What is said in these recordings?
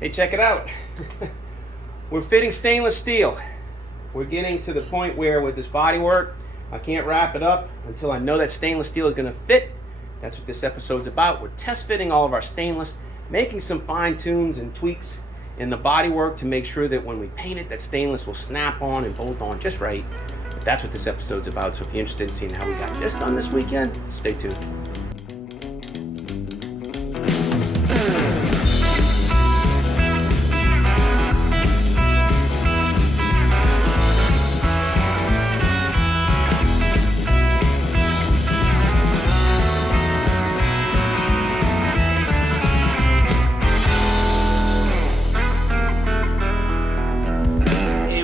Hey, check it out. We're fitting stainless steel. We're getting to the point where with this bodywork, I can't wrap it up until I know that stainless steel is going to fit. That's what this episode's about. We're test fitting all of our stainless, making some fine tunes and tweaks in the bodywork to make sure that when we paint it, that stainless will snap on and bolt on just right. But that's what this episode's about. So if you're interested in seeing how we got this done this weekend, stay tuned.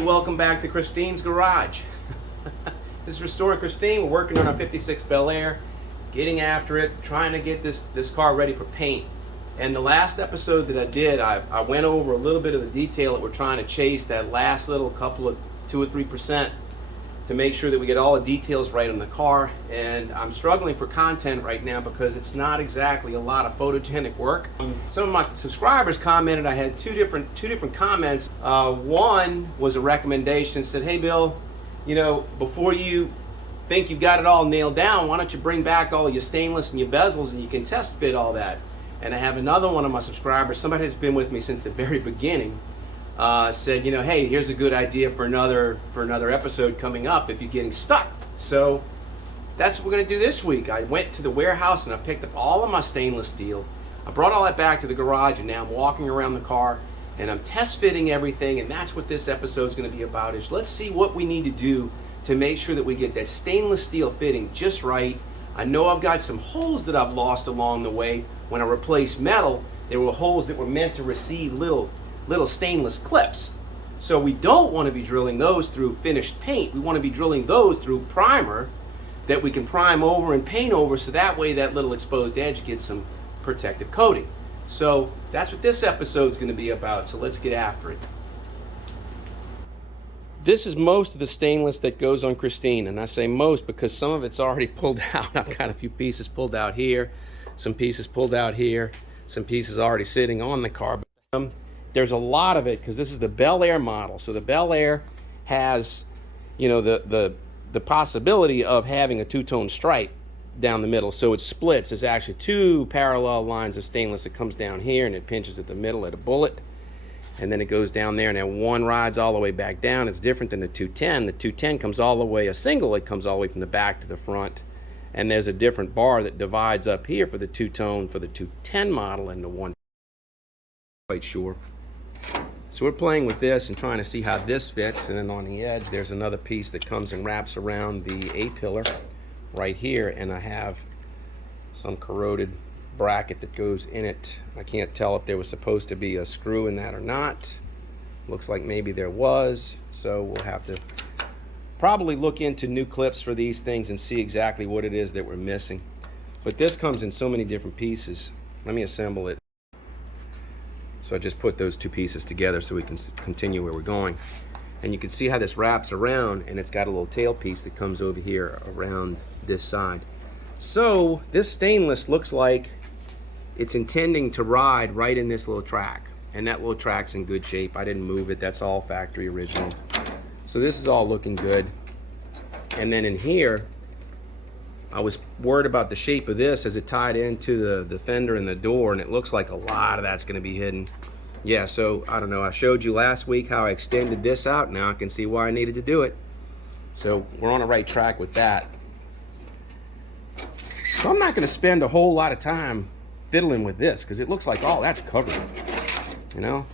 Welcome back to Christine's Garage. This is Restoring Christine. We're working on our 56 Bel Air, getting after it, trying to get this car ready for paint. And the last episode that I did, I went over a little bit of the detail that we're trying to chase, that last little couple of 2 or 3%, to make sure that we get all the details right on the car. And I'm struggling for content right now because it's not exactly a lot of photogenic work. Some of my subscribers commented. I had two different comments. One was a recommendation, said, hey Bill, you know, before you think you've got it all nailed down, why don't you bring back all of your stainless and your bezels and you can test fit all that. And I have another one of my subscribers, somebody that's been with me since the very beginning, said, you know, hey, here's a good idea for another episode coming up if you're getting stuck. So that's what we're going to do this week. I went to the warehouse and I picked up all of my stainless steel. I brought all that back to the garage, and now I'm walking around the car and I'm test fitting everything, and that's what this episode is going to be about. Is let's see what we need to do to make sure that we get that stainless steel fitting just right. I know I've got some holes that I've lost along the way. When I replaced metal, there were holes that were meant to receive little stainless clips. So we don't want to be drilling those through finished paint. We want to be drilling those through primer that we can prime over and paint over, so that way that little exposed edge gets some protective coating. So that's what this episode is going to be about. So let's get after it. This is most of the stainless that goes on Christine, and I say most because some of it's already pulled out. I've got a few pieces pulled out here, some pieces pulled out here, some pieces already sitting on the car. But there's a lot of it because this is the Bel Air model. So the Bel Air has, you know, the possibility of having a two-tone stripe down the middle. So it splits. There's actually two parallel lines of stainless that comes down here and it pinches at the middle at a bullet. And then it goes down there, and then one rides all the way back down. It's different than the 210. The 210 comes all the way, a single, it comes all the way from the back to the front. And there's a different bar that divides up here for the two-tone for the 210 model and the one. Quite sure. So we're playing with this and trying to see how this fits. And then on the edge, there's another piece that comes and wraps around the A-pillar right here. And I have some corroded bracket that goes in it. I can't tell if there was supposed to be a screw in that or not. Looks like maybe there was. So we'll have to probably look into new clips for these things and see exactly what it is that we're missing. But this comes in so many different pieces. Let me assemble it. So I just put those two pieces together so we can continue where we're going. And you can see how this wraps around, and it's got a little tail piece that comes over here around this side. So this stainless looks like it's intending to ride right in this little track. And that little track's in good shape. I didn't move it. That's all factory original. So this is all looking good. And then in here, I was worried about the shape of this as it tied into the fender and the door, and it looks like a lot of that's going to be hidden. Yeah, so I don't know. I showed you last week how I extended this out. Now I can see why I needed to do it. So we're on the right track with that. So I'm not going to spend a whole lot of time fiddling with this because it looks like all that's covered. You know,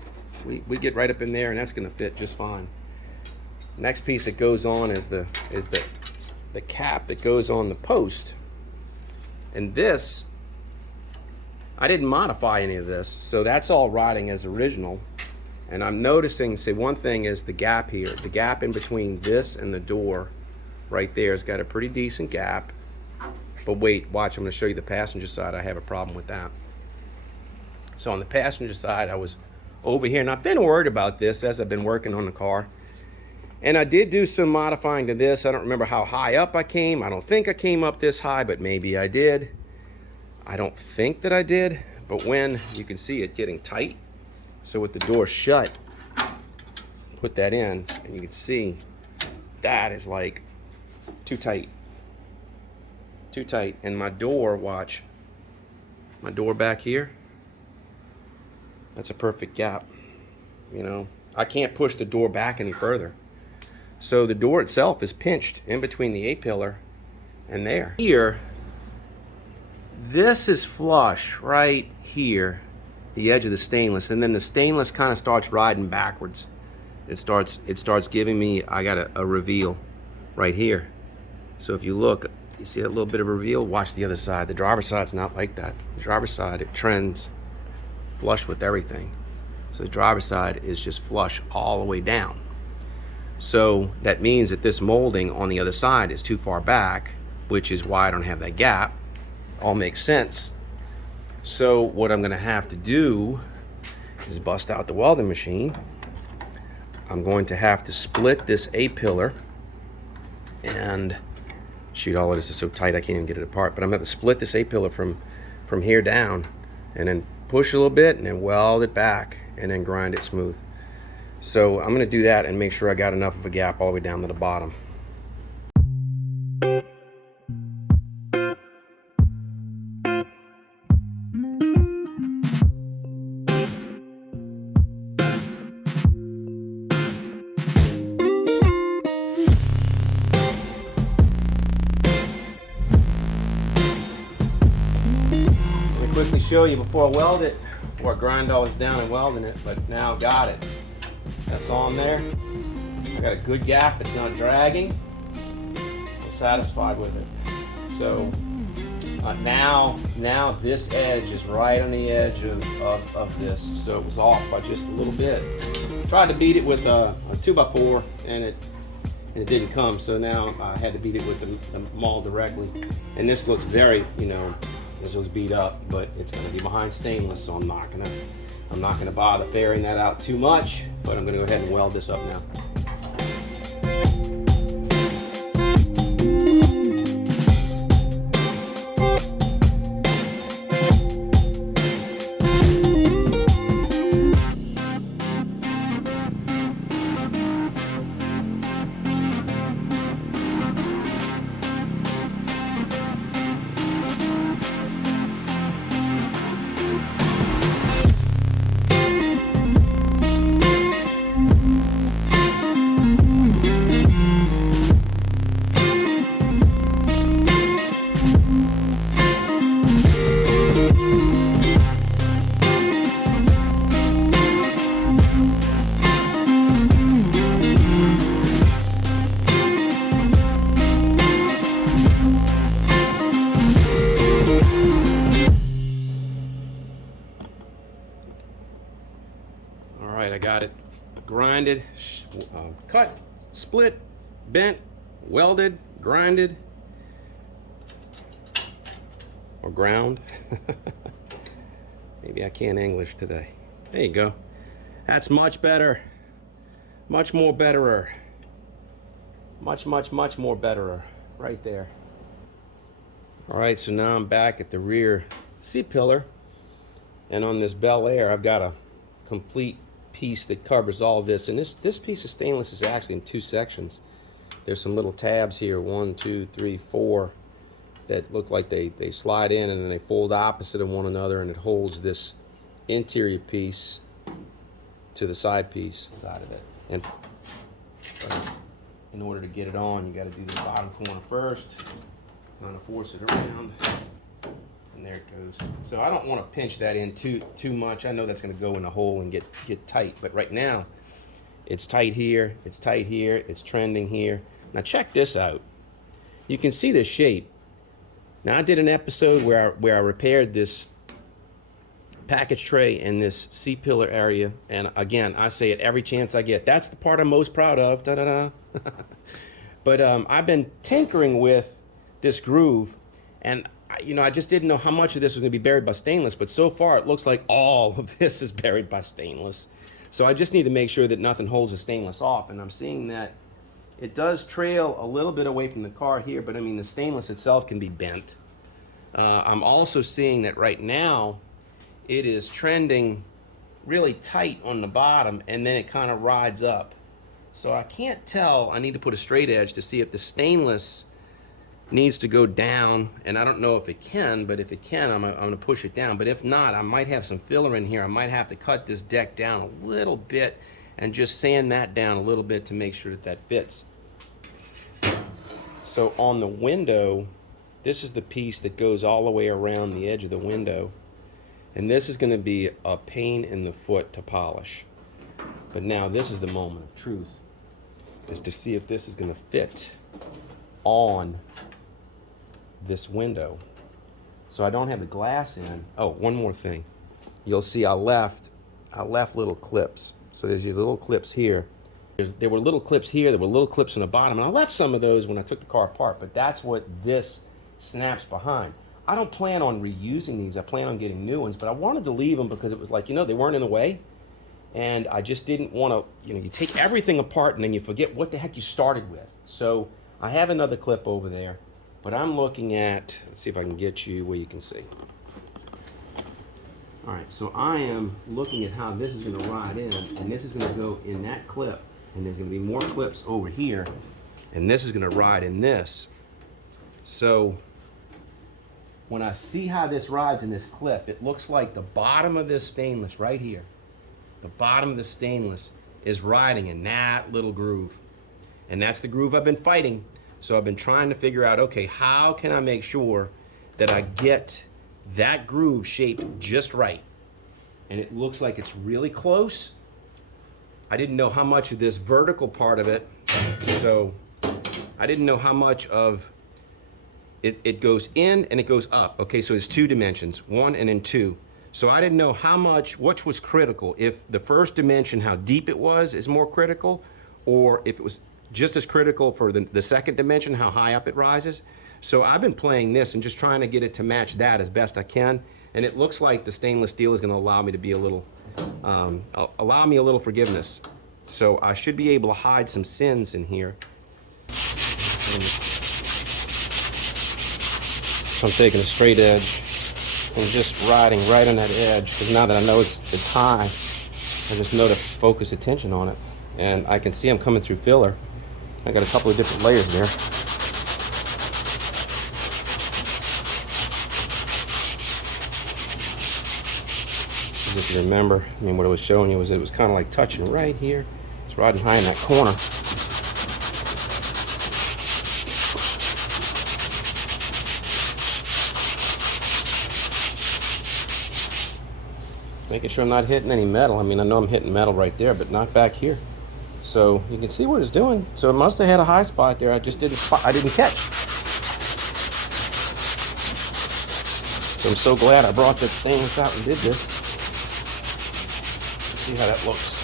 we get right up in there and that's going to fit just fine. Next piece that goes on is the cap that goes on the post. And this, I didn't modify any of this, so that's all riding as original. And I'm noticing, say, one thing is the gap here. The gap in between this and the door right there has got a pretty decent gap. But wait, watch, I'm going to show you the passenger side. I have a problem with that. So on the passenger side, I was over here, and I've been worried about this as I've been working on the car. And I did do some modifying to this. I don't remember how high up I came. I don't think I came up this high, but maybe I did. I don't think that I did, but when you can see it getting tight, So with the door shut, put that in, and you can see that is like too tight. Too tight. And my door, watch, my door back here, that's a perfect gap. You know, I can't push the door back any further. So the door itself is pinched in between the A-pillar and there. Here, this is flush right here, the edge of the stainless, and then the stainless kind of starts riding backwards. It starts giving me, I got a reveal right here. So if you look, you see a little bit of a reveal. Watch the other side. The driver's side's not like that. The driver's side, it trends flush with everything. So the driver's side is just flush all the way down. So that means that this molding on the other side is too far back, which is why I don't have that gap. All makes sense. So what I'm gonna have to do is bust out the welding machine. I'm going to have to split this A-pillar, and shoot, all of this is so tight I can't even get it apart, but I'm gonna have to split this A-pillar from here down, and then push a little bit, and then weld it back, and then grind it smooth. So I'm gonna do that and make sure I got enough of a gap all the way down to the bottom. Quickly show you before I weld it, before I grind all this down and welding it, but now got it. That's on there. I got a good gap, it's not dragging. I'm satisfied with it. So now this edge is right on the edge of this. So it was off by just a little bit. Tried to beat it with a 2x4 and it didn't come. So now I had to beat it with the maul directly. And this looks very, you know, this looks beat up, but it's going to be behind stainless, so I'm not gonna bother fairing that out too much, but I'm gonna go ahead and weld this up now. I got it grinded, cut, split, bent, welded, grinded, or ground. Maybe I can't English today. There you go. That's much better. Much more betterer. Much more betterer. Right there. All right, so now I'm back at the rear C-pillar. And on this Bel Air, I've got a complete piece that covers all this. And this piece of stainless is actually in two sections. There's some little tabs here, 1, 2, 3, 4, that look like they slide in and then they fold opposite of one another, and it holds this interior piece to the side piece side of it. And in order to get it on, you got to do the bottom corner first, kind of force it around, and there it goes. So I don't want to pinch that in too much. I know that's going to go in the hole and get tight, but right now it's tight here, it's tight here, it's trending here. Now check this out. You can see this shape. Now I did an episode where I repaired this package tray in this C-pillar area, and again, I say it every chance I get. That's the part I'm most proud of. Da-da-da. But I've been tinkering with this groove, and I just didn't know how much of this was going to be buried by stainless, but so far it looks like all of this is buried by stainless. So I just need to make sure that nothing holds the stainless off, and I'm seeing that it does trail a little bit away from the car here, but I mean the stainless itself can be bent. I'm also seeing that right now it is trending really tight on the bottom, and then it kind of rides up. So I can't tell. I need to put a straight edge to see if the stainless needs to go down, and I don't know if it can, but if it can, I'm gonna push it down. But if not, I might have some filler in here. I might have to cut this deck down a little bit and just sand that down a little bit to make sure that that fits. So on the window, this is the piece that goes all the way around the edge of the window, and this is gonna be a pain in the foot to polish. But now this is the moment of truth, is to see if this is gonna fit on this window. So I don't have the glass in. Oh, one more thing. You'll see I left little clips. So there's these little clips here. There were little clips here, there were little clips on the bottom, and I left some of those when I took the car apart, but that's what this snaps behind. I don't plan on reusing these. I plan on getting new ones, but I wanted to leave them because it was like, they weren't in the way. And I just didn't want to, you take everything apart and then you forget what the heck you started with. So I have another clip over there, but I'm looking at, let's see if I can get you where you can see. All right, so I am looking at how this is going to ride in, and this is going to go in that clip, and there's going to be more clips over here, and this is going to ride in this. So when I see how this rides in this clip, it looks like the bottom of this stainless right here, the bottom of the stainless is riding in that little groove. And that's the groove I've been fighting. So I've been trying to figure out, okay, how can I make sure that I get that groove shaped just right? And it looks like it's really close. I didn't know how much of this vertical part of it, so I didn't know how much of it goes in and it goes up. Okay, so it's 2 dimensions, 1 and then 2. So I didn't know how much, which was critical. If the first dimension, how deep it was, is more critical, or if it was just as critical for the second dimension, how high up it rises. So I've been playing this and just trying to get it to match that as best I can. And it looks like the stainless steel is going to allow me to be a little, allow me a little forgiveness. So I should be able to hide some sins in here. So I'm taking a straight edge and just riding right on that edge, because now that I know it's high, I just know to focus attention on it. And I can see I'm coming through filler. I got a couple of different layers there. If you remember, what I was showing you was it was kind of like touching right here. It's riding high in that corner. Making sure I'm not hitting any metal. I know I'm hitting metal right there, but not back here. So you can see what it's doing. So it must have had a high spot there. I just didn't catch. So I'm so glad I brought that stainless out and did this. Let's see how that looks.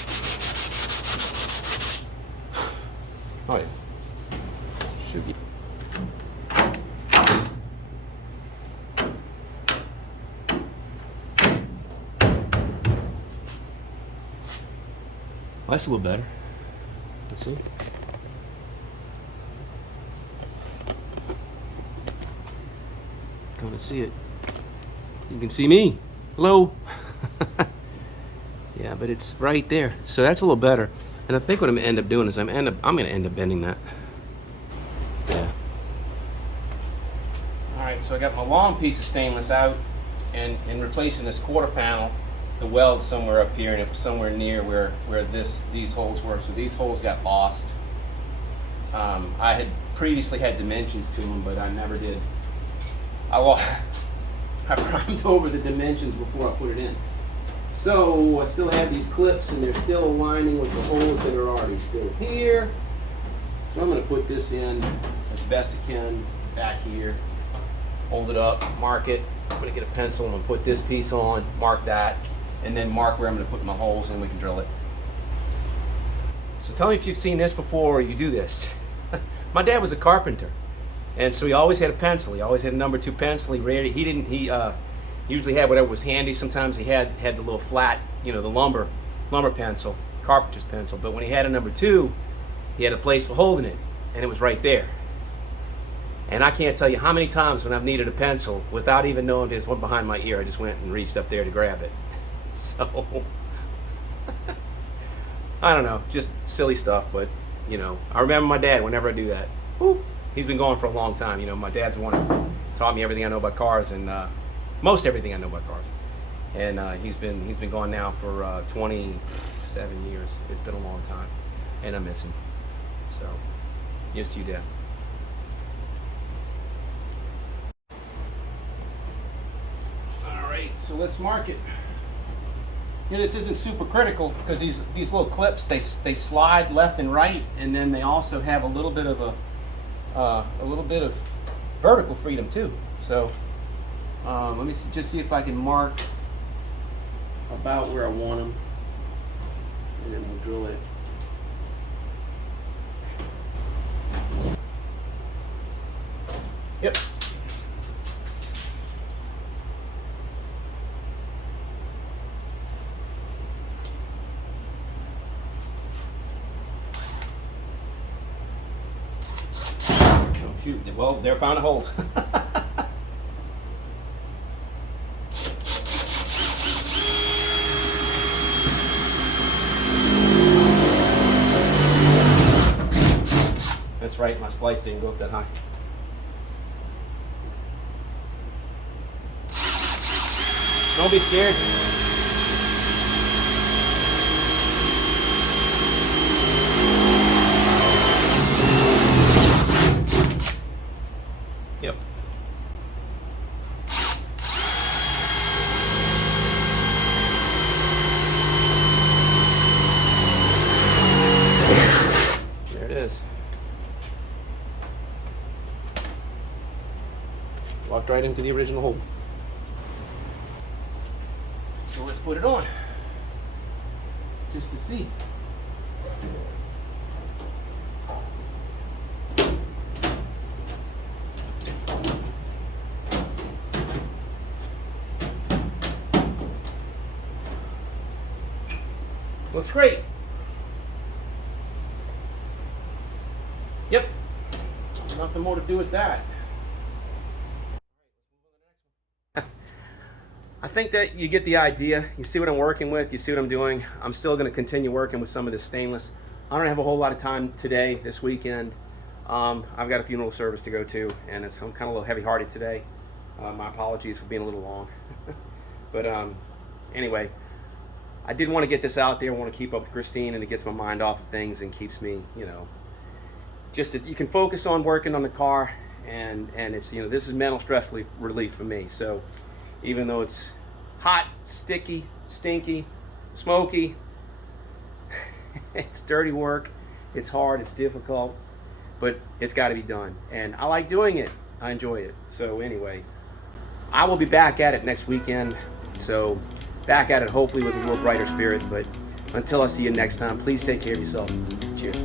Oh yeah. Should be. That's a little better. Let's see. Come and see it. You can see me. Hello. Yeah, but it's right there. So that's a little better. And I think what I'm gonna end up doing is I'm gonna end up bending that. Yeah. All right, so I got my long piece of stainless out, and in replacing this quarter panel, the weld somewhere up here, and it was somewhere near where these holes were. So these holes got lost. I had previously had dimensions to them, but I never did. I primed over the dimensions before I put it in. So I still have these clips, and they're still aligning with the holes that are already still here. So I'm going to put this in as best I can back here. Hold it up, mark it. I'm going to get a pencil. I'm going to put this piece on, mark that, and then mark where I'm going to put my holes, and we can drill it. So tell me if you've seen this before or you do this. My dad was a carpenter, and so he always had a pencil. He always had a number 2 pencil. He usually had whatever was handy. Sometimes he had the little flat, the lumber pencil, carpenter's pencil. But when he had a number 2, he had a place for holding it, and it was right there. And I can't tell you how many times when I've needed a pencil, without even knowing there's one behind my ear, I just went and reached up there to grab it. So I don't know, just silly stuff. But you know, I remember my dad whenever I do that. Whoop, he's been going for a long time. You know, my dad's the one who taught me everything I know about cars, and most everything I know about cars. And he's been gone now for 27 years. It's been a long time, and I miss him. So, here's to you, Dad. All right, so let's mark it. You know, this isn't super critical because these little clips they slide left and right, and then they also have a little bit of vertical freedom too. So let me just see if I can mark about where I want them, and then we'll drill it. Yep. Oh shoot, well, they're found a hole. That's right, my splice didn't go up that high. Don't be scared. Yep. There it is. Walked right into the original hole. So let's put it on, just to see. Looks great. Yep, nothing more to do with that. I think that you get the idea. You see what I'm working with, you see what I'm doing. I'm still going to continue working with some of this stainless. I don't have a whole lot of time today, this weekend. I've got a funeral service to go to, and I'm kind of a little heavy-hearted today. My apologies for being a little long. But anyway, I did want to get this out there. I want to keep up with Christine, and it gets my mind off of things and keeps me, you know, you can focus on working on the car, and it's, you know, this is mental stress relief for me. So even though it's hot, sticky, stinky, smoky, it's dirty work, it's hard, it's difficult, but it's got to be done. And I like doing it. I enjoy it. So anyway, I will be back at it next weekend. So back at it hopefully with a little brighter spirit. But until I see you next time, please take care of yourself. Cheers.